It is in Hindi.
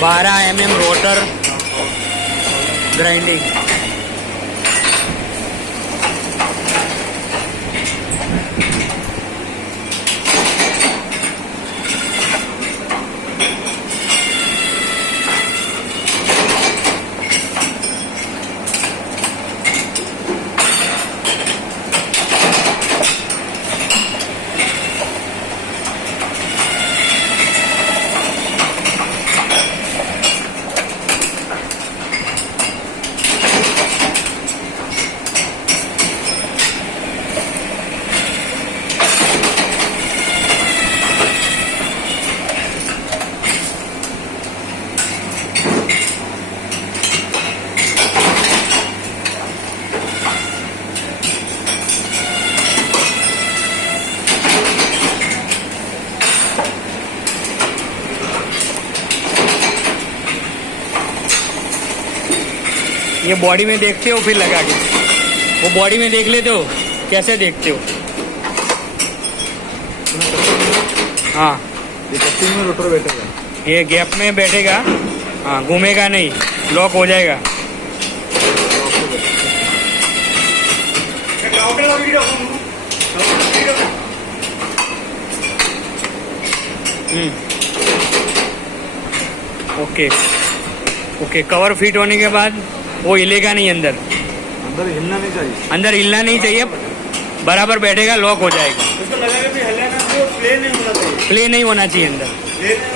12 mm रोटर ग्राइंडिंग। ये बॉडी में देखते हो फिर लगा के, वो बॉडी में देख लेते हो, कैसे देखते हो? हाँ, ये कटिंग में रोटर बैठेगा, ये गैप में बैठेगा। हाँ, घूमेगा नहीं, लॉक हो जाएगा। ओके ओके, कवर फिट होने के बाद वो हिलेगा नहीं, अंदर हिलना नहीं चाहिए, अंदर हिलना नहीं चाहिए, बराबर बैठेगा, लॉक हो जाएगा। उसको लगा के भी हिलना, वो प्ले नहीं होना चाहिए, प्ले नहीं होना चाहिए अंदर।